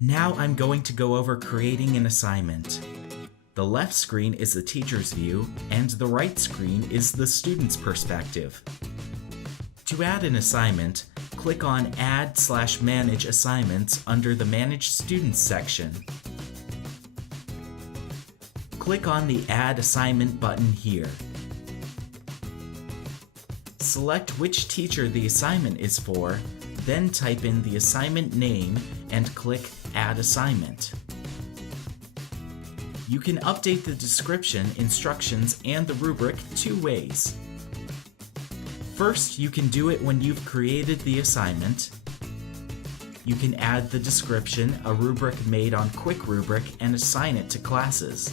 Now I'm going to go over creating an assignment. The left screen is the teacher's view, and the right screen is the student's perspective. To add an assignment, click on Add/Manage Assignments under the Manage Students section. Click on the Add Assignment button here. Select which teacher the assignment is for, then type in the assignment name and click Add Assignment. You can update the description, instructions, and the rubric two ways. First, you can do it when you've created the assignment. You can add the description, a rubric made on Quick Rubric, and assign it to classes.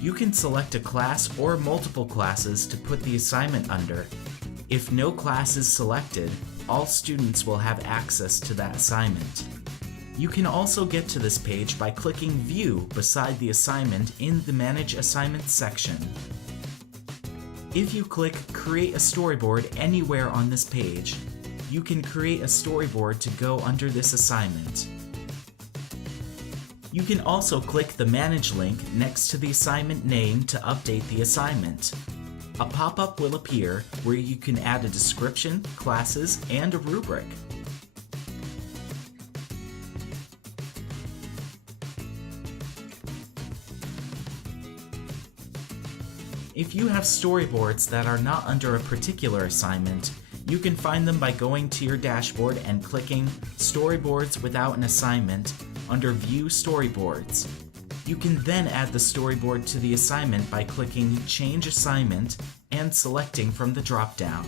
You can select a class or multiple classes to put the assignment under. If no class is selected, all students will have access to that assignment. You can also get to this page by clicking View beside the assignment in the Manage Assignments section. If you click Create a Storyboard anywhere on this page, you can create a storyboard to go under this assignment. You can also click the Manage link next to the assignment name to update the assignment. A pop-up will appear where you can add a description, classes, and a rubric. If you have storyboards that are not under a particular assignment, you can find them by going to your dashboard and clicking Storyboards Without an Assignment under View Storyboards. You can then add the storyboard to the assignment by clicking Change Assignment and selecting from the drop-down.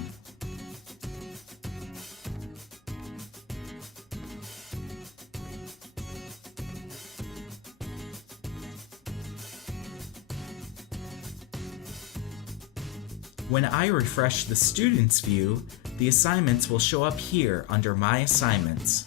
When I refresh the Students view, the assignments will show up here under My Assignments.